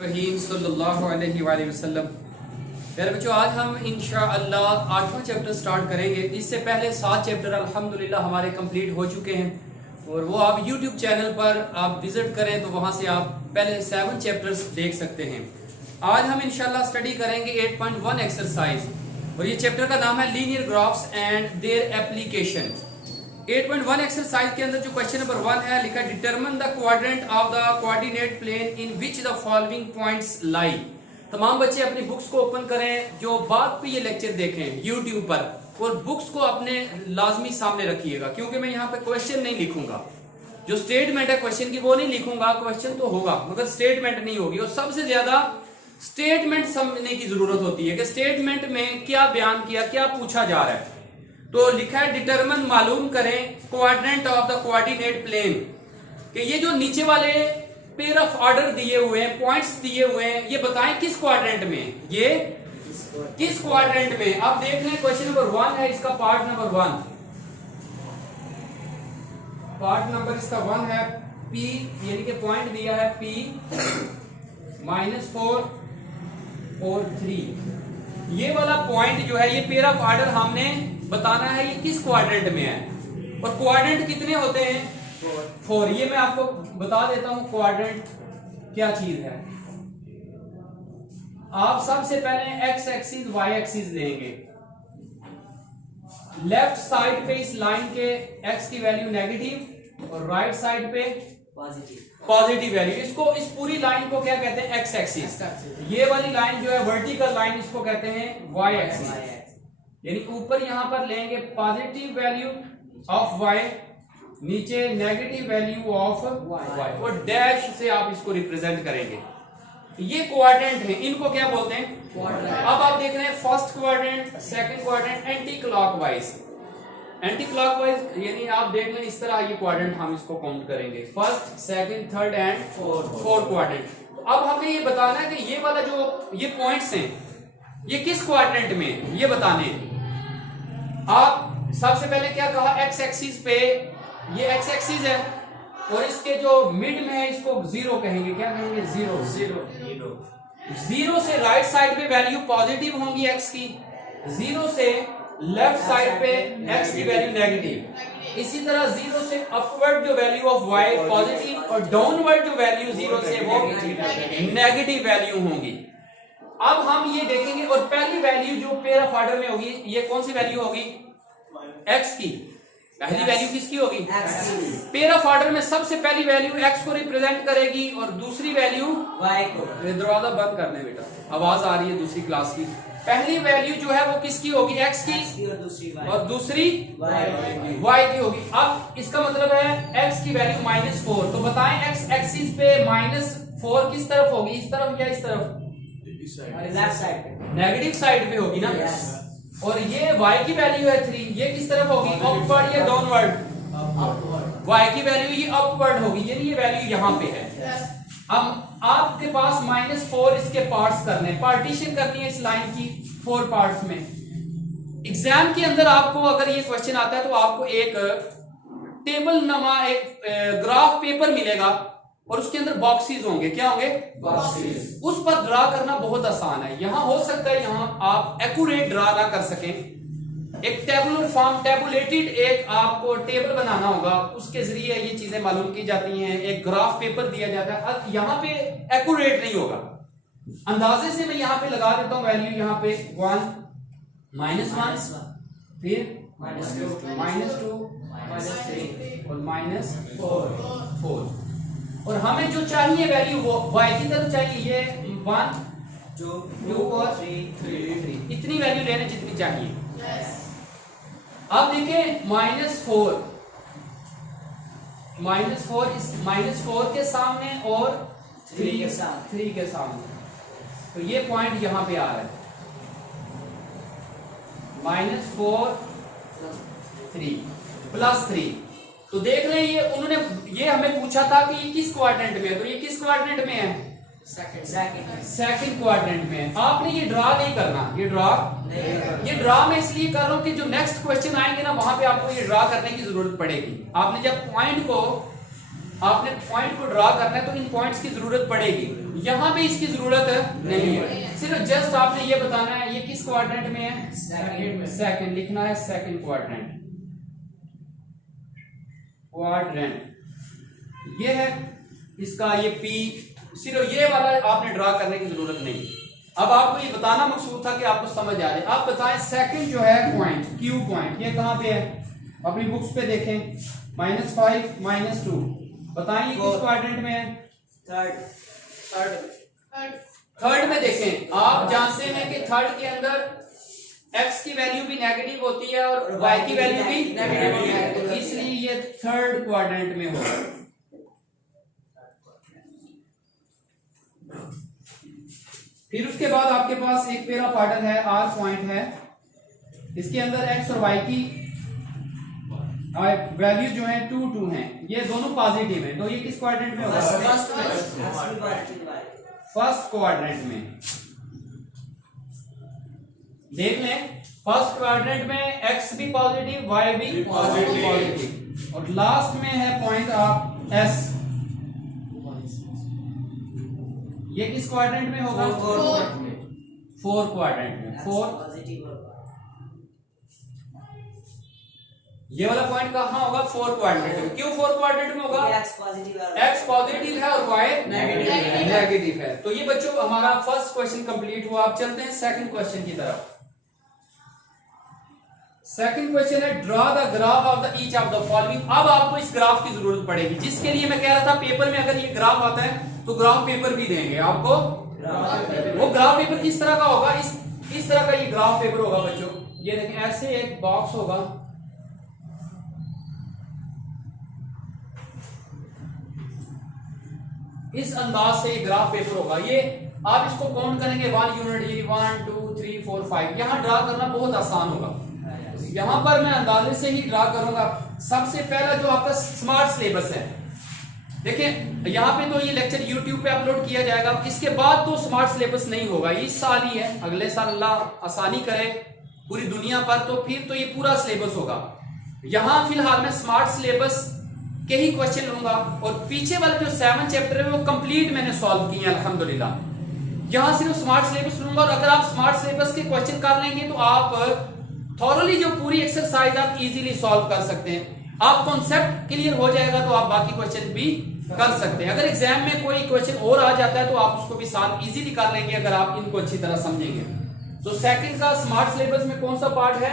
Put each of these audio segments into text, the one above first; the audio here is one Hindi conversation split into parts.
रहीम सल्लल्लाहु अलैहि वसल्लम। मेरे बच्चों, आज हम इंशाअल्लाह 8वां चैप्टर स्टार्ट करेंगे। इससे पहले 7 चैप्टर अल्हम्दुलिल्लाह हमारे कंप्लीट हो चुके हैं और वो आप यूट्यूब चैनल पर आप विजिट करें तो वहाँ से आप पहले 7 चैप्टर्स देख सकते हैं। आज हम इंशाअल्लाह स्टडी करेंगे 8.1 एक्सरसाइज और ये चैप्टर का नाम है linear graphs and their application. 8.1 exercise के अंदर जो क्वेश्चन नंबर 1 है, लिखा determine the quadrant of the coordinate plane in which the following points lie. तमाम बच्चे अपनी बुक्स को ओपन करें, जो बाद पे ये लेक्चर देखें यूट्यूब पर, और बुक्स को अपने लाजमी सामने रखिएगा, क्योंकि मैं यहाँ पे क्वेश्चन नहीं लिखूंगा। जो स्टेटमेंट है क्वेश्चन की वो नहीं लिखूंगा, क्वेश्चन तो होगा मगर स्टेटमेंट नहीं होगी। और सबसे ज्यादा स्टेटमेंट समझने की जरूरत होती है कि स्टेटमेंट में क्या बयान किया, क्या पूछा जा रहा है। तो लिखा है डिटरमिन, मालूम करें quadrant of the coordinate plane, कि ये जो नीचे वाले पेयर ऑफ ऑर्डर दिए हुए हैं, पॉइंट्स दिए हुए हैं, ये बताएं किस क्वाड्रेंट में, ये किस क्वाड्रेंट में। अब देख लें क्वेश्चन नंबर 1 है, इसका पार्ट नंबर 1, पार्ट नंबर इसका 1 है P, यानी कि पॉइंट दिया है P -4 और 3। ये वाला पॉइंट जो है, ये पेयर ऑफ ऑर्डर हमने बताना है ये किस क्वाड्रेंट में है। और क्वाड्रेंट कितने होते हैं? 4। ये मैं आपको बता देता हूं क्वाड्रेंट क्या चीज है। आप सबसे पहले एक्स एक्सिस वाई एक्सिस लेंगे। लेफ्ट साइड पे इस लाइन के एक्स की वैल्यू नेगेटिव और राइट साइड पे पॉजिटिव वैल्यू। इसको, इस पूरी लाइन को क्या कहते हैं? X axis. ये वाली लाइन जो है वर्टिकल लाइन, इसको कहते हैं वाई एक्सिस। यानी ऊपर यहां पर लेंगे पॉजिटिव वैल्यू ऑफ वाई, नीचे नेगेटिव वैल्यू ऑफ वाई, और डैश से आप इसको रिप्रेजेंट करेंगे। ये क्वाड्रेंट है, इनको क्या बोलते हैं? क्वाड्रेंट। अब आप देख रहे हैं first quadrant, second quadrant, anti clockwise. Anti clockwise यानी आप देख लें इस तरह, ये क्वाड्रेंट हम इसको काउंट करेंगे, first, second, third and fourth quadrant. अब हमें ये बताना है कि ये वाला जो ये पॉइंट्स हैं, ये किस क्वाड्रेंट में, ये बताने हैं। आप सबसे पहले क्या कहा? एक्स एक्सिस पे, ये एक्स एक्सिस है और इसके जो मिड में है इसको 0 कहेंगे। क्या कहेंगे? 0 से राइट साइड पे वैल्यू पॉजिटिव होंगी एक्स की, 0 से लेफ्ट साइड पे एक्स की वैल्यू नेगेटिव। इसी तरह 0 से अपवर्ड जो वैल्यू ऑफ वाई पॉजिटिव, और डाउनवर्ड जो वैल्यू 0 से वो नेगेटिव वैल्यू होंगी। अब हम ये देखेंगे, और पहली वैल्यू जो पेयर ऑफ ऑर्डर में होगी, ये कौन सी वैल्यू होगी? एक्स की। पहली वैल्यू किसकी होगी? पेयर ऑफ ऑर्डर में सबसे पहली वैल्यू एक्स को रिप्रेजेंट करेगी और दूसरी वैल्यू वाई को। दरवाजा बंद करने बेटा, आवाज आ रही है दूसरी क्लास की। पहली वैल्यू जो है वो किसकी होगी? एक्स की, और दूसरी वाई की होगी। अब इसका मतलब है एक्स की वैल्यू -4। तो बताएं एक्स एक्सिस पे -4 किस तरफ होगी? इस तरफ या इस तरफ? लेफ्ट साइड पे, नेगेटिव साइड पे होगी ना। और ये y की वैल्यू है 3, ये किस तरफ होगी? अपवर्ड या डाउनवर्ड? y की वैल्यू ये अपवर्ड होगी, यानी ये वैल्यू यहां पे है। अब आपके पास -4 इसके पार्ट्स करने, पार्टीशन करनी है इस लाइन की 4 पार्ट्स में। एग्जाम के अंदर आपको अगर ये क्वेश्चन आता है तो आपको एक टेबल नमा एक ग्राफ पेपर मिलेगा और उसके अंदर बॉक्सेस होंगे। क्या होंगे? बॉक्सेस। उस पर ड्रा करना बहुत आसान है। यहां हो सकता है यहां आप एक्यूरेट ड्रा ना कर सकें, एक टेबुलर फॉर्म, टेबुलेटेड एक आपको टेबल बनाना होगा, उसके जरिए ये चीजें मालूम की जाती हैं। एक ग्राफ पेपर दिया जाता है, अब यहां पे एक्यूरेट नहीं होगा। अंदाजे से मैं यहां पे लगा देता हूं वैल्यू, यहां पे 1 -1, फिर -2 -3 और -4। और हमें जो चाहिए वैल्यू वो y की तरफ चाहिए, ये 1 2 और 3, इतनी वैल्यू लेने जितनी चाहिए। अब देखें -4 इस -4 के सामने और 3 के सामने, तो ये पॉइंट यहां पे आ रहा है -4 3 +3। तो देख लें ये उन्होंने ये हमें पूछा था कि ये किस क्वाड्रेंट में है, तो ये किस क्वाड्रेंट में है? सेकंड क्वाड्रेंट में। आपने ये ड्रा नहीं करना, ये ड्रा मैं इसलिए कर रहा हूं कि जो नेक्स्ट क्वेश्चन आएंगे ना, वहां पे आपको ये ड्रा करने की जरूरत पड़ेगी। आपने जब पॉइंट को ड्रा करना है तो इन पॉइंट्स की जरूरत पड़ेगी। यहां भी इसकी जरूरत नहीं है, सिर्फ जस्ट आपने ये बताना है ये किस क्वाड्रेंट में है, सेकंड लिखना है, सेकंड क्वाड्रेंट, ये है इसका, ये पी, सिर्फ ये वाला आपने ड्रा करने की जरूरत नहीं। अब आपको ये बताना मकसूद था कि आपको समझ आ जाए। आप बताएं सेकंड जो है पॉइंट, क्यू पॉइंट, ये कहां पे है, अपनी बुक्स पे देखें, -5 -2, बताएं ये किस क्वाड्रेंट में है, थर्ड में देखें। आप जानते हैं कि थर्ड के अंदर x की वैल्यू भी नेगेटिव होती है और y की वैल्यू भी नेगेटिव, इसलिए ये थर्ड क्वाड्रेंट में होगा। फिर उसके बाद आपके पास एक पेरा पार्टन है, R पॉइंट है, इसके अंदर x और y की वैल्यू जो है 2 2 हैं, ये दोनों पॉजिटिव हैं, तो ये किस क्वाड्रेंट में होगा, फर्स्ट क्वाड्रेंट में। देख लें फर्स्ट क्वाड्रेंट में x भी पॉजिटिव, y भी पॉजिटिव, और लास्ट में है पॉइंट आप S, ये किस क्वाड्रेंट में होगा, फोर क्वाड्रेंट में, फोर। ये वाला पॉइंट कहां होगा, फोर क्वाड्रेंट में। क्यों फोर क्वाड्रेंट में होगा, x पॉजिटिव है और y नेगेटिव है। तो ये बच्चों हमारा फर्स्ट क्वेश्चन कंप्लीट हुआ। अब चलते हैं सेकंड क्वेश्चन की तरफ। सेकंड क्वेश्चन है draw the graph of the each of the following. अब आपको इस ग्राफ की जरूरत पड़ेगी, जिसके लिए मैं कह रहा था पेपर में अगर ये ग्राफ आता है तो ग्राफ पेपर भी देंगे आपको। वो ग्राफ पेपर किस तरह का होगा, इस तरह का ये ग्राफ पेपर होगा बच्चों। ये देखें ऐसे एक बॉक्स होगा, इस अंदाज से ग्राफ पेपर होगा। ये आप इसको काउंट करेंगे 1 यूनिट, ये 1 2 3 4 5, यहां ड्रा करना बहुत आसान होगा। यहां पर मैं अंदाजे से ही ड्रा करूंगा। सबसे पहला जो आपका स्मार्ट सिलेबस है, देखिए यहां पे तो ये लेक्चर YouTube पे अपलोड किया जाएगा, इसके बाद तो स्मार्ट सिलेबस नहीं होगा, इस साल ही है, अगले साल अल्लाह आसानी करे पूरी दुनिया पर, तो फिर तो ये पूरा सिलेबस होगा। यहां फिलहाल मैं स्मार्ट सिलेबस के ही क्वेश्चन लूंगा, और पीछे वाले जो 7 चैप्टर है वो कंप्लीट मैंने सॉल्व किए हैं अल्हम्दुलिल्लाह। यहां सिर्फ स्मार्ट सिलेबस लूंगा, और अगर आप स्मार्ट सिलेबस के क्वेश्चन कर लेंगे तो आप थॉरली जो पूरी एक्सरसाइज आप इजीली सॉल्व कर सकते हैं। आप कॉन्सेप्ट क्लियर हो जाएगा तो आप बाकी क्वेश्चन भी कर सकते हैं। अगर एग्जाम में कोई क्वेश्चन और आ जाता है तो आप उसको भी सॉल्व इजीली कर लेंगे अगर आप इनको अच्छी तरह समझेंगे। तो सेकंड का स्मार्ट सिलेबस में कौन सा पार्ट है,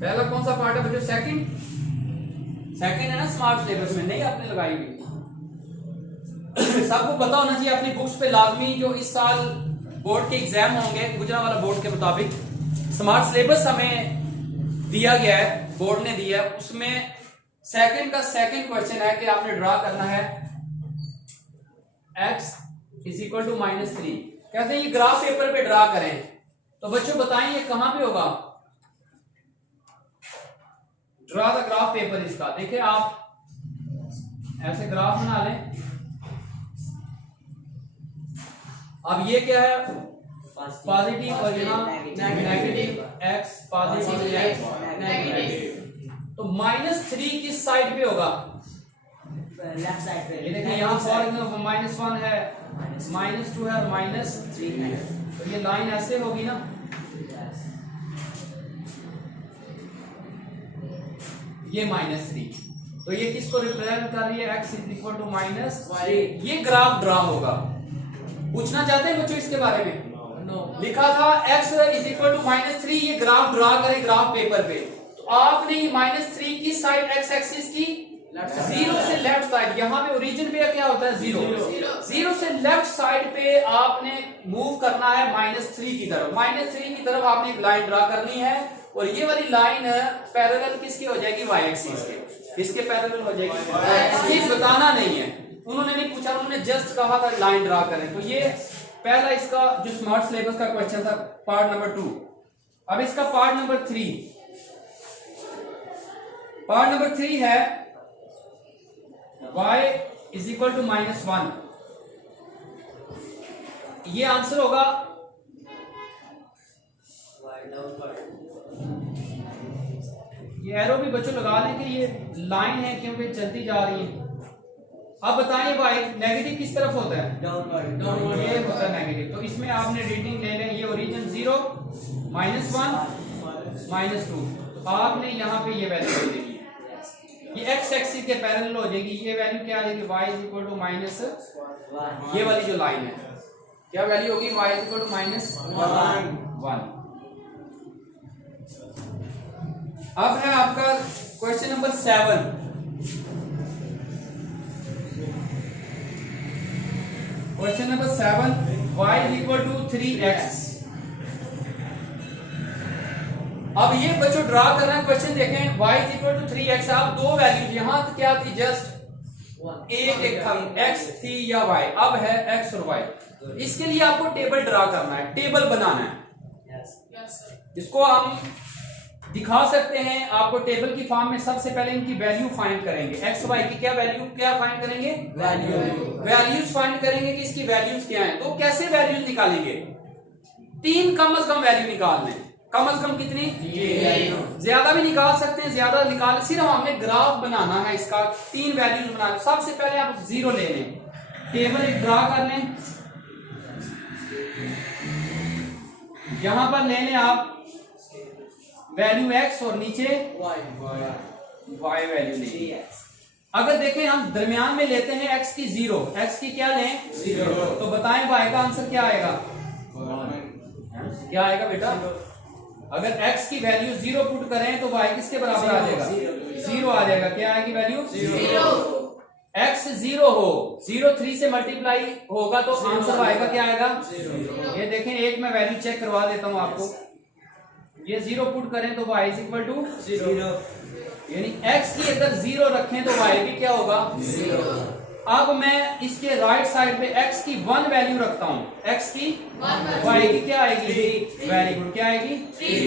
पहला कौन सा पार्ट है बच्चों, सेकंड है ना स्मार्ट सिलेबस में, नहीं आपने लगाई हुई। सबको पता होना चाहिए अपनी बुक्स पे लाजमी जो इस साल बोर्ड के एग्जाम होंगे गुजरावाला बोर्ड के मुताबिक स्मार्ट सिलेबस हमें दिया गया है, बोर्ड ने दिया है। उसमें सेकंड का सेकंड क्वेश्चन है कि आपने ड्रा करना है x = -3। कहते हैं ये ग्राफ पेपर पे ड्रा करें, तो बच्चों बताएं ये कहां पे होगा, ड्रा द ग्राफ पेपर इसका। देखिए आप ऐसे ग्राफ बना लें। अब ये क्या है, पॉजिटिव और यहाँ negative, x positive x negative, तो -3 किस साइड पे होगा, लेफ्ट साइड पे। ये देखिए यहाँ फॉर एग्जाम्पल -1 है, -2 है और -3 है, तो ये लाइन ऐसे होगी ना, ये -3, तो ये किसको रिप्रेजेंट कर रही है, x = -3। ये ग्राफ ड्रा होगा। पूछना चाहते हैं बच्चों इसके बारे में, लिखा था x = -3, ये ग्राफ ड्रा करें ग्राफ पेपर पे, तो आपने ये -3 की साइड x एक्सिस की 0 से लेफ्ट साइड, यहाँ पे ओरिजिन पे क्या होता है 0 से लेफ्ट साइड पे आपने मूव करना है -3 की तरफ। -3 की तरफ आपने एक लाइन ड्रा करनी है, और ये वाली लाइन पैरेलल किसकी हो जाएगी, y एक्सिस के, किसके पैरेलल हो जाएगी, ये बताना नहीं है, उन्होंने नहीं पूछा, उन्होंने जस्ट कहा था लाइन ड्रा करें। तो ये पहला इसका जो स्मार्ट सिलेबस का क्वेश्चन था, पार्ट नंबर 2। अब इसका पार्ट नंबर 3, पार्ट नंबर 3 है y = -1। ये आंसर होगा, ये एरो भी बच्चों लगा लें कि ये लाइन है क्योंकि चलती जा रही है, अब बताइए भाई नेगेटिव किस तरफ होता है? डाउनवर्ड ये होता है नेगेटिव। तो इसमें आपने रीडिंग ले लें, ये ओरिजिन 0 -1 -2, तो आपने यहाँ पे ये वैल्यू ले लेगी, ये एक्स एक्सिस के पैरेलल हो जाएगी। ये वैल्यू क्या आ जाएगी? y = माइनस, ये वाली जो लाइन है क्या वैल्यू होगी? y = -1। अब है आपका question number 7। Question number 7, y = 3x। अब ये बच्चों ड्रा करना है क्वेश्चन देखें, y = 3x। आप दो वैल्यूज यहां क्या थी? जस्ट एक था, x थी या y, अब है x और y। इसके लिए आपको टेबल ड्रा करना है, टेबल बनाना है। इसको हम दिखा सकते हैं आपको टेबल की फॉर्म में। सबसे पहले इनकी वैल्यू फाइंड करेंगे, एक्स वाई की क्या वैल्यू, क्या फाइंड करेंगे? वैल्यूज फाइंड करेंगे कि इसकी वैल्यूज क्या है। तो कैसे वैल्यूज निकालेंगे? 3 कम से कम वैल्यू निकालने, कम से कम कितनी? ज्यादा भी निकाल सकते हैं, ज्यादा निकाल, सिर्फ हमें ग्राफ बनाना है इसका। 3 वैल्यूज बनाना। सबसे पहले आप 0 ले लें, टेबल एक ड्रा कर लें, यहां पर ले लें आप वैल्यू x और नीचे y वैल्यू लें। अगर देखें हम दरमियान में लेते हैं x की 0, x की क्या लें? 0, तो बताएं y का आंसर क्या आएगा? क्या आएगा बेटा? अगर x की वैल्यू 0 पुट करें तो y किसके बराबर आ जाएगा? 0 आ जाएगा। क्या आएगी वैल्यू? 0। x 0 हो, 0 3 से मल्टीप्लाई होगा तो आंसर आएगा क्या आएगा? 0। ये देखें, एक मैं वैल्यू चेक करवा देता हूं आपको। ये 0 पुट करें तो y = 0, यानी x की अगर 0 रखें तो y भी क्या होगा? 0। अब मैं इसके राइट साइड पे x की 1 वैल्यू रखता हूं, x की y की क्या आएगी? वेरी गुड, क्या आएगी? 3।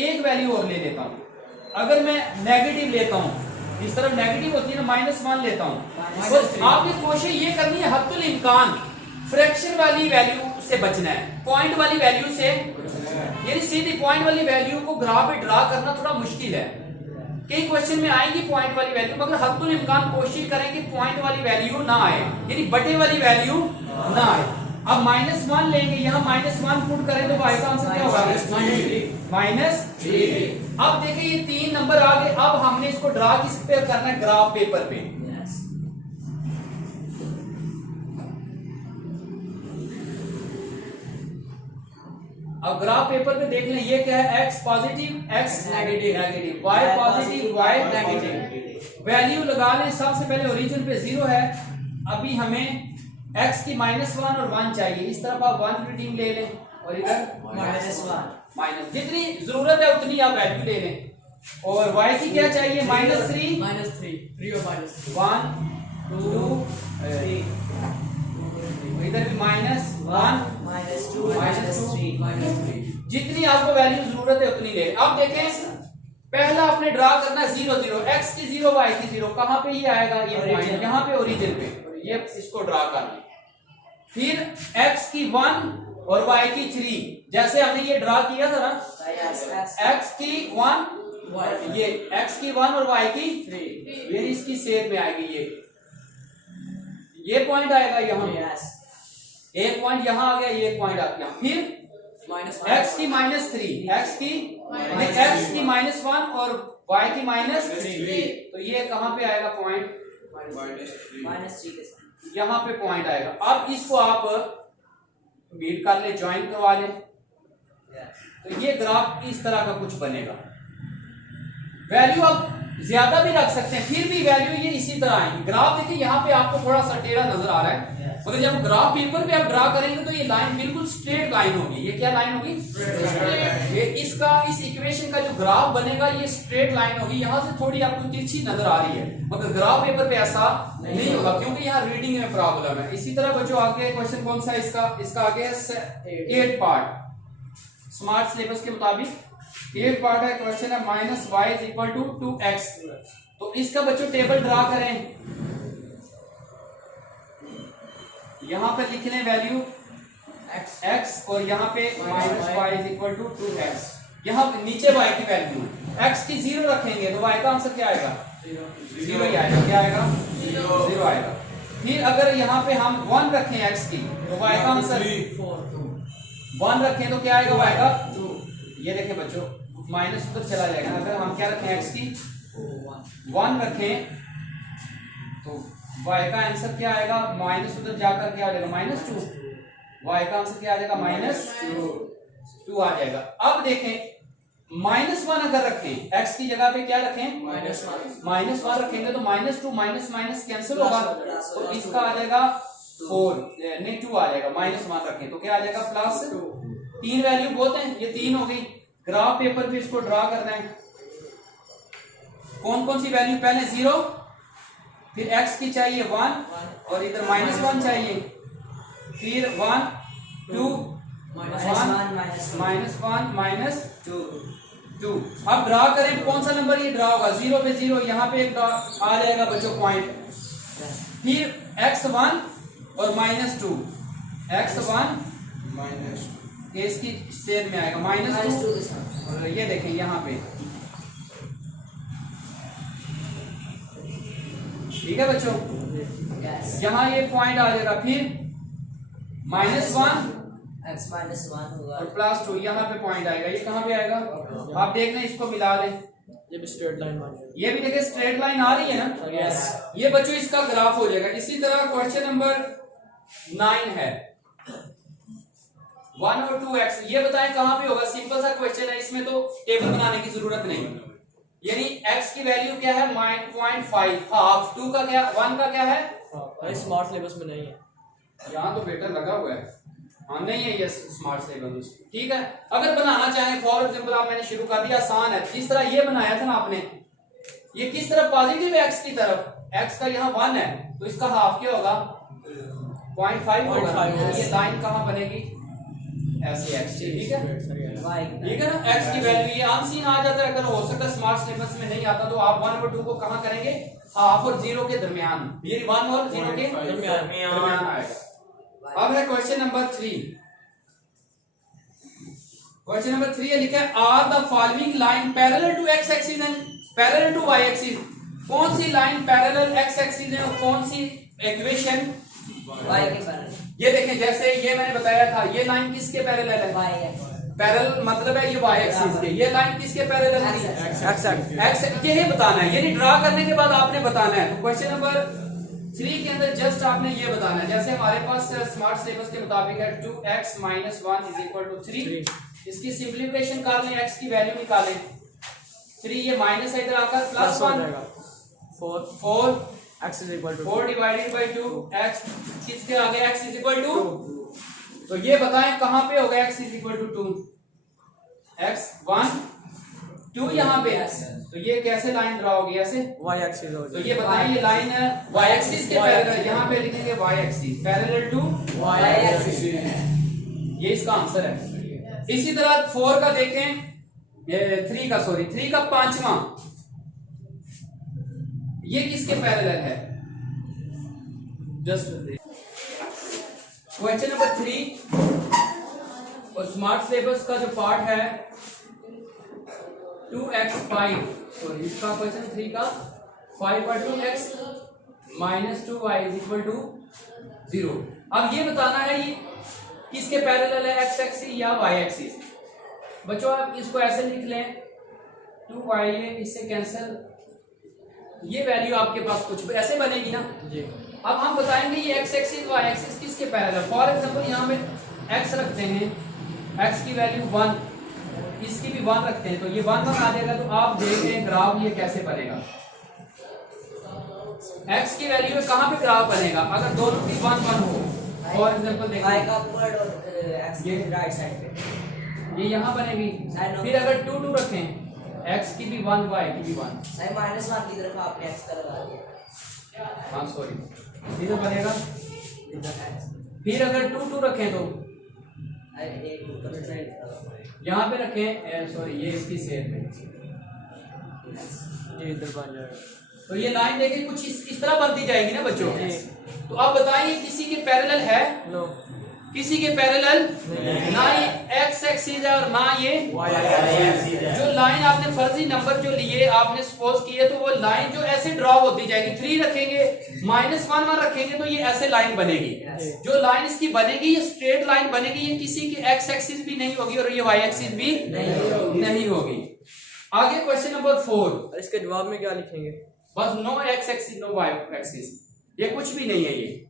एक वैल्यू और ले लेता हूं। अगर मैं नेगेटिव लेता हूं, इस तरफ नेगेटिव होती है ना, -1 लेता हूं, तो आपकी कोशिश ये करनी है हद्दुल इम्कान फ्रैक्शन वाली वैल्यू से बचना है, पॉइंट वाली वैल्यू से। यानी सीधी पॉइंट वाली वैल्यू को ग्राफ पे ड्रा करना थोड़ा मुश्किल है। कई क्वेश्चन में आएगी पॉइंट वाली वैल्यू, मगर हद्दुल इम्कान कोशिश करें कि पॉइंट वाली वैल्यू ना आए, यानी बटे वाली वैल्यू ना आए। अब -1 लेंगे, यहाँ -1 पुट करें तो y का आंसर क्या होगा? -3। अब देखिए ये 3 नंबर आ गए। अब हमने इसको ड्रा किस पे करना है? ग्राफ पेपर पे। अब ग्राफ पेपर पे देख लें, ये क्या है? x positive, x negative, y positive, y negative. Value लगा लें। सबसे पहले ओरिजिन पे 0 है, अभी हमें x की -1 और 1 चाहिए। इस तरफ आप 1 रीडिंग ले लें और इधर -1, जितनी जरूरत है उतनी आप वैल्यू ले लें। और y की क्या चाहिए? -3, 1 2 3, इधर भी -1 -2 जितनी आपको वैल्यू जरूरत है उतनी ले। अब देखें, पहला आपने ड्रा करना है 0 0, x की 0 y की 0। कहां पे ये आएगा? ये पॉइंट यहां पे ओरिजिन पे, ये इसको ड्रा कर लें। फिर x की 1 और y की 3, जैसे हमने ये ड्रा किया था ना, x की 1, ये x की 1 और y की 3, फिर इसकी सेप में आएगी ये पॉइंट आएगा यहाँ। एक पॉइंट यहां आ गया, ये पॉइंट आ गया। फिर x की -3, x की -1 और y की -3, तो ये कहां पे आएगा पॉइंट? -3 यहां पे पॉइंट आएगा। अब इसको आप मीट कर ले, ज्वाइन करवा ले, तो ये ग्राफ इस तरह का कुछ बनेगा। वैल्यू आप ज्यादा भी रख सकते हैं, फिर भी वैल्यू ये इसी तरह आएगी। ग्राफ देखिए यहाँ पे आपको थोड़ा सा टेढ़ा नजर आ रहा है, मगर जब ग्राफ पेपर पे आप ड्रा करेंगे तो ये लाइन बिल्कुल स्ट्रेट लाइन होगी। ये क्या लाइन होगी? ये इसका, इस इक्वेशन का जो ग्राफ बनेगा ये स्ट्रेट लाइन होगी। यहाँ से थोड़ी आपको तिरछी नजर आ रही है, मगर ग्राफ पेपर पे ऐसा नहीं होगा, क्योंकि यहाँ रीडिंग में प्रॉब्लम है। इसी तरह बच्चों आगे क्वेश्चन कौन सा है इसका आगे है 8 पार्ट स्मार्ट सिलेबस के मुताबिक। 8 पार्ट है, क्वेश्चन है -y = 2x। तो इसका बच्चों टेबल ड्रा करें। यहां पर लिख लें वैल्यू x और यहाँ पे -y = 2x। यहाँ नीचे y की वैल्यू है, x की 0 रखेंगे तो y का आंसर क्या आएगा? 0 ही आएगा। क्या आएगा? 0 आएगा। फिर अगर यहाँ पे हम 1 रखें x की तो y का आंसर 1 रखें तो क्या आएगा y का 2। ये देखें बच्चों माइनस उधर चला जाएगा। अगर हम क्या रखें x की 1 रखें तो y का आंसर क्या आएगा, माइनस उधर जाकर क्या आ जाएगा -2। y का आंसर क्या आ जाएगा -2 आ जाएगा। अब देखें -1 अगर रखें x की जगह पे क्या रखें -1 रखेंगे तो -2 माइनस माइनस कैंसिल होगा तो इसका आ जाएगा 4 नहीं 2 आ जाएगा। -1 रखें तो क्या आ जाएगा +2। 3 वैल्यू बहुत है, ये 3 हो गई। ग्राफ पेपर पे इसको ड्रा करना है। कौन कौन सी वैल्यू, पहले 0 फिर x की चाहिए 1 और इधर -1 चाहिए, फिर 1 2 -1 -2। अब ड्रा करें कौन सा नंबर ये ड्रा होगा, 0 पे 0 यहाँ पे एक आ जाएगा बच्चों पॉइंट, फिर x1 और -2 x1 ये इसकी सेध में आएगा -2 और ये देखें यहाँ पे, ठीक है बच्चों। यहाँ ये पॉइंट आ जाएगा, फिर -1 x -1 होगा और +2 यहाँ पे पॉइंट आएगा। ये कहाँ पे आएगा, आप देख लें, इसको मिला लें। ये भी स्ट्रेट लाइन बन जाएगी। ये भी देखिए स्ट्रेट लाइन आ रही है ना। यस। ये बच्चों इसका ग्राफ हो जाएगा। इसी तरह क्वेश्चन नंबर 9 है 1 और 2x। ये बताएं कहाँ पे होगा, सिंपल सा क्वेश्चन है, इसमें तो टेबल बनाने की जरूरत नहीं। यानी x की वैल्यू क्या है 0.5, हाफ, 2 का क्या, 1 का क्या है, भाई स्मार्ट सिलेबस में नहीं है। यहाँ तो बेटर लगा हुआ है। हाँ नहीं है ये स्मार्ट सिलेबस, ठीक है। अगर बनाना चाहें फॉर एग्जांपल, आप मैंने शुरू कर दिया, आसान है। जिस तरह ये बनाया था ना आपने, ये किस तरफ पॉजिटिव है x की तरफ, x का यहाँ 1 है तो इसका हाफ क्या होगा 0.5 होगा। 0.5 ये लाइन कहाँ बनेगी ऐसे x, ठीक है ठीक है ना। x की वैल्यू ये आम सीन आ जाता है। अगर हो सकता है स्मार्ट सिलेबस में नहीं आता तो आप 1 और 2 को कहाँ करेंगे, हाफ और 0 के दरमियान, ये 1 और 0 के दरमियान आएगा। अब है क्वेश्चन नंबर 3। क्वेश्चन नंबर 3 लिखा है are the following line parallel to x axis and parallel to y axis. कौन सी लाइन पैरेलल x एक्सिस है और कौन सी इक्वेशन y के पैरेलल। ये देखें, जैसे ये मैंने बताया था, ये लाइन किसके पैरेलल है, y है पैरेलल मतलब है ये y एक्सिस के। ये लाइन किसके पैरेलल है, x। ये बताना है, यानी ड्रा करने के बाद आपने बताना है। तो क्वेश्चन नंबर 3 के अंदर जस्ट आपने ये बताना है, जैसे हमारे पास स्मार्ट सिलेबस के मुताबिक है 2x - 1 = 3। इसकी सिंपलीफिकेशन कर लें, x की वैल्यू निकालें। 3 ये माइनस है, इधर आकर +1 4 x = 4 डिवाइडेड बाय 2 x किसके आगे x = 2। तो ये बताएं कहां पे होगा x = 2, x 1 2 यहाँ पे, तो ये कैसे लाइन ड्रा होगी, ऐसे y एक्सिस हो तो ये बताएं ये लाइन y एक्सिस के पैरेलल, यहाँ पे लिखेंगे y axis parallel to y axis. ये इसका आंसर है। इसी तरह 4 का देखें, 3 का सॉरी 3 का 5वां, ये किसके पैरेलल है, जस्ट क्वेश्चन नंबर 3 और स्मार्ट सिलेबस का जो पार्ट है 2x5 सॉरी इसका क्वेश्चन 3 का 5/2x - 2y = 0। अब ये बताना है ये किसके पैरेलल है, x एक्सिस या y एक्सिस। बच्चों आप इसको ऐसे लिख लें 2y, इससे कैंसिल, ये वैल्यू आपके पास कुछ ऐसे बनेगी ना जी। अब हम बताएंगे ये x एक्सिस y एक्सिस किसके पैरेलल। फॉर एग्जांपल यहाँ पे x रखते हैं, x की वैल्यू 1, इसकी भी 1 रखते हैं, तो ये 1 आ जाएगा। तो आप देख रहे हैं ग्राफ ये कैसे बनेगा, x की वैल्यू में कहां पे ग्राफ बनेगा, अगर दोनों की 1 1 हो। फॉर एग्जांपल y देखिए का अपवर्ड और x ये राइट साइड पे, ये यहाँ बनेगी। फिर अगर 2 2 रखें, x की भी 1 y की भी 1, साइन -1 की तरफ आपने x का लगा दिया, हाँ सॉरी इधर बनेगा। फिर अगर 2 2 रखें तो एक ऊपर साइड यहाँ पे रखें, सॉरी ये इसकी सेव में, ये इधर बन जाएगा। तो ये लाइन देखिए कुछ इस तरह बनती जाएगी ना बच्चों। तो आप बताइए किसी के पैरेलल है, नो किसी के पैरेलल ना ये एक्स एक्सिस है और ना ये जो लाइन आपने फर्जी नंबर जो लिए आपने सपोज किए तो वो लाइन जो ऐसे ड्रॉ होती जाएगी, 3 रखेंगे -1 रखेंगे तो ये ऐसे लाइन बनेगी। जो लाइन इसकी बनेगी ये स्ट्रेट लाइन बनेगी, ये किसी की एक्स एक्सिस भी नहीं होगी और ये वाई एक्सिस भी नहीं होगी। आगे क्वेश्चन नंबर 4। इसके जवाब में क्या लिखेंगे? बस no x axis no y axis, ये कुछ भी नहीं है, ये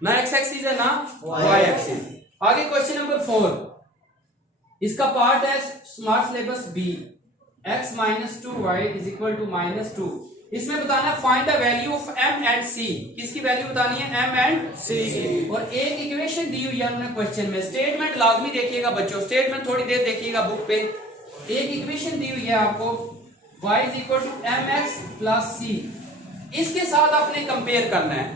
ना एक्स एक्सिस है ना वाई एक्सिस। आगे क्वेश्चन नंबर 4, इसका पार्ट है smart syllabus B, x - 2y = -2। इसमें बताना है find the value of m and c। किसकी वैल्यू बतानी है? m and c। और एक इक्वेशन दी हुई है हमने क्वेश्चन में। स्टेटमेंट लाजमी देखिएगा बच्चों, स्टेटमेंट थोड़ी देर देखिएगा बुक पे। एक इक्वेशन दी हुई है आपको y = mx + c। इसके साथ आपने कंपेयर करना है,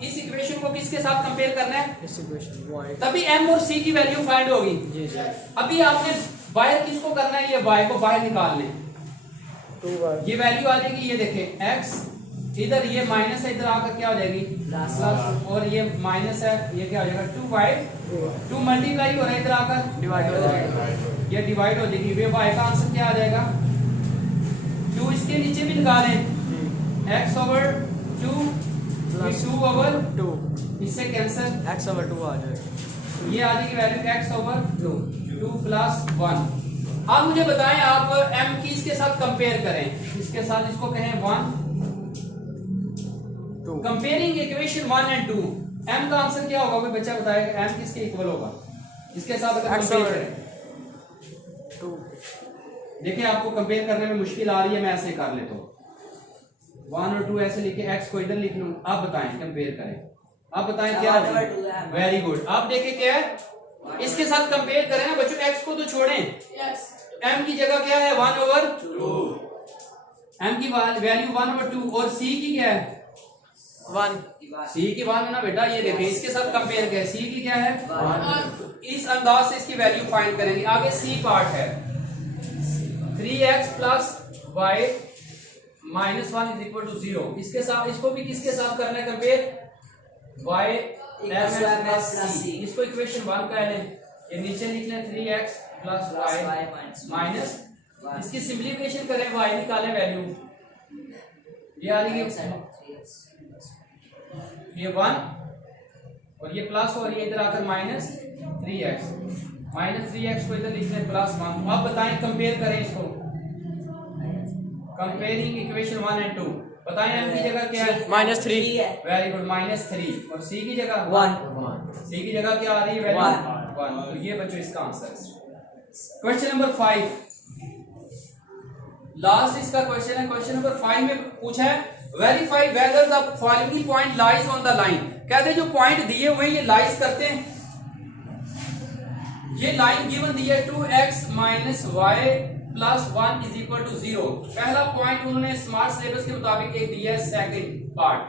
इस इक्वेशन को किसके साथ कंपेयर करना है? इस इक्वेशन y, तभी m और c की वैल्यू फाइंड होगी। जी जी। अभी आपने बाहर किसको करना है? ये y को बाहर निकाल लें, 2y, ये वैल्यू आ जाएगी, ये देखें x इधर ये माइनस है, इधर आकर क्या हो जाएगी प्लस, और ये माइनस है, ये क्या हो जाएगा 2y, 2 मल्टीप्लाई हो रहा है इधर आकर डिवाइड हो जाएगा, ये डिवाइड हो जाएगी। ये y का आंसर क्या आ जाएगा 2। इसके नीचे भी निकालें x/2 2/2, इससे कैंसिल x/2 आ जाएगा। ये आ जाएगी वैल्यू x/2 + 1। अब मुझे बताएं आप m की इसके साथ कंपेयर करें, इसके साथ इसको कहें 1, 2, कंपेयरिंग इक्वेशन 1 एंड 2। m का आंसर क्या होगा? कोई बच्चा बताएगा m किसके इक्वल होगा इसके साथ अगर कंपेयर करें? 2। देखिए आपको कंपेयर करने में मुश्किल आ रही है, मैं ऐसे कर लेता हूँ 1 और 2 ऐसे लिख के x को इधर लिख लूं। आप बताएं कंपेयर करें, आप बताएं क्या? Very good. आप देखें क्या है, इसके साथ कंपेयर करें ना बच्चों, x को तो छोड़ें, m की जगह क्या है 1/2, m की वैल्यू 1/2 और c की क्या है 1, c की 1 है ना बेटा। ये देखें इसके साथ कंपेयर करें, c की क्या है 1। इस अंदाज से इसकी वैल्यू फाइंड करेंगे। आगे c पार्ट है 3x + y - 1 = 0। इसके साथ इसको भी किसके साथ करना है कंपेयर? y mx + c। इसको इक्वेशन 1 कह लें, ये नीचे लिख लें 3x + y - इसकी सिंपलीफिकेशन करें, y निकालें वैल्यू, ये आ रही है ये 1 और ये प्लस और ये इधर आकर -3x, -3x को इधर लिख लें +1। अब बताएं कंपेयर करें इसको, कंपेयरिंग इक्वेशन 1 एंड 2। बताएं m की जगह क्या है -3, वेरी गुड -3 और c की जगह 1, c की जगह क्या आ रही है वैल्यू 1। तो ये बच्चों इसका आंसर है। क्वेश्चन नंबर 5 लास्ट इसका क्वेश्चन है। क्वेश्चन नंबर 5 में पूछा है verify whether the following point lies on the line. कहते हैं जो पॉइंट दिए हुए ये लाइज करते हैं, ये लाइन गिवन दी है 2x - y + 1 = 0। पहला पॉइंट उन्होंने स्मार्ट सिलेबस के मुताबिक एक दिया है, सेकंड पार्ट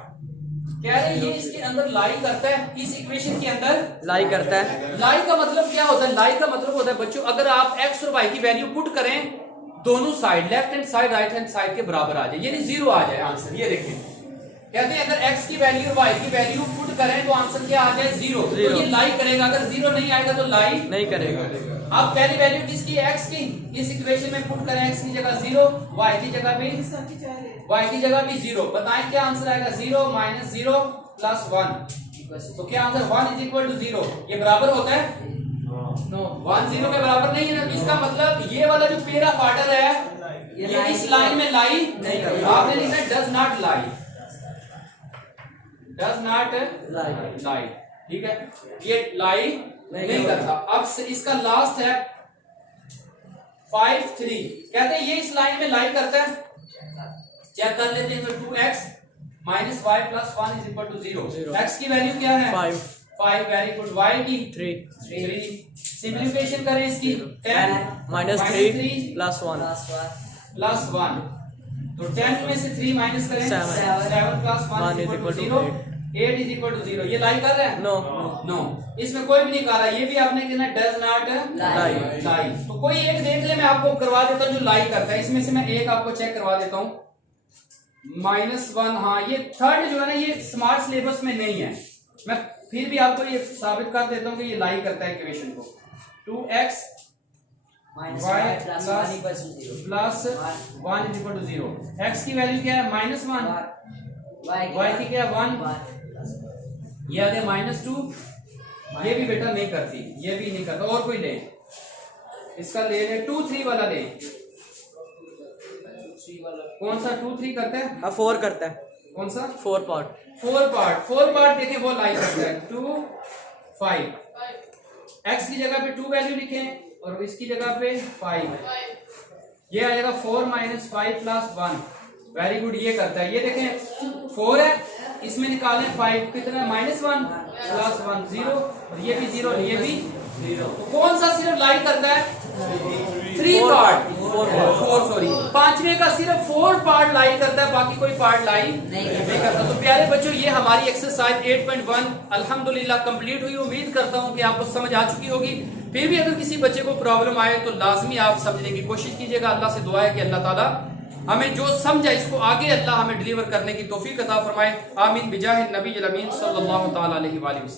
कह रहे हैं ये इसके अंदर लाई करता है, इस इक्वेशन के अंदर लाई करता है। लाई का मतलब क्या होता है? लाई का मतलब होता है बच्चों अगर आप x और y की वैल्यू पुट करें दोनों side, left hand side right hand side के बराबर आ जाए, यानी 0 आ जाए आंसर। ये देखिए कहते हैं अगर x की वैल्यू और y की वैल्यू पुट करें तो आंसर क्या आ जाए 0। तो ये लाई करेगा, अगर 0 नहीं आएगा तो लाई नहीं करेगा। अब पहली वैल्यू किसकी है? x की। इस इक्वेशन में पुट करें x की जगह 0, y की जगह भी 0। बताएं क्या आंसर आएगा? 0 - 0 + 1। तो क्या आंसर 1 = 0 ये बराबर होता है? नो 1 0 के बराबर नहीं है ना। तो इसका मतलब ये वाला जो पेयर ऑफ ऑर्डर है ये इस लाइन में लाई नहीं करेगा। आपने लिखा है does not lie, does not lie, ठीक है, ये लाई नहीं करता। अब इसका लास्ट है 5 3 कहते हैं ये इस लाइन में लाई करता है। चेक कर लेते हैं। 2x - y + 1 = 0। x की वैल्यू क्या है 5 वेरी गुड। y की 3 सिंपलीफिकेशन करें इसकी 10 -3 + 1 + 1 तो 10 में से 3 माइनस करें 7 + 1 = 0 8 = 0। ये लाई कर रहा है? नो इसमें कोई भी नहीं कर रहा। ये भी आपने कहना डज नॉट लाई। तो कोई एक देख ले, मैं आपको करवा देता हूं जो लाई करता है। इसमें से मैं एक आपको चेक करवा देता हूं -1। हाँ ये थर्ड जो है ना ये स्मार्ट सिलेबस में नहीं है। मैं फिर भी आपको ये साबित कर देता हूँ कि ये लाई करता है इक्वेशन को। 2x minus y y plus one plus equals to zero plus 1 is equal to 0। x की वैल्यू क्या है -1, y की क्या है 1, ये आ गया -2। ये भी बेटा नहीं करती, ये भी नहीं करता। और कोई ले, इसका ले 2 3 वाला ले। कौन सा 2 3 करता है? हाँ 4 करता है, कौन सा 4 पार्ट। 4 पार्ट देखें वो लाई करता है 2 5। x की जगह पे 2 वैल्यू लिखें और इसकी जगह पे 5। ये आ जाएगा 4 - 5 + 1। वेरी गुड, ये करता है। ये देखें 4 है, इसमें निकालें 5, कितना है -1 + 1 0, और ये भी 0 और ये भी 0। तो कौन सा सिर्फ लाई करता है? 3 पार्ट, 4 सॉरी, पांचवे का सिर्फ 4 पार्ट लाई करता है, बाकी कोई पार्ट लाई नहीं करता। तो प्यारे बच्चों, ये हमारी एक्सरसाइज 8.1 अल्हम्दुलिल्लाह कंप्लीट हुई। उम्मीद करता हूँ कि आपको समझ आ चुकी होगी। फिर भी अगर किसी बच्चे को प्रॉब्लम आए तो लाजमी आप समझने की कोशिश कीजिएगा। अल्लाह से दुआ है कि अल्लाह ताला हमें जो समझा इसको आगे अल्लाह हमें डिलीवर करने की तौफीक अता फरमाए। आमीन बिजाह नबी अमीन सल्लल्लाहु तआला अलैहि वसल्लम।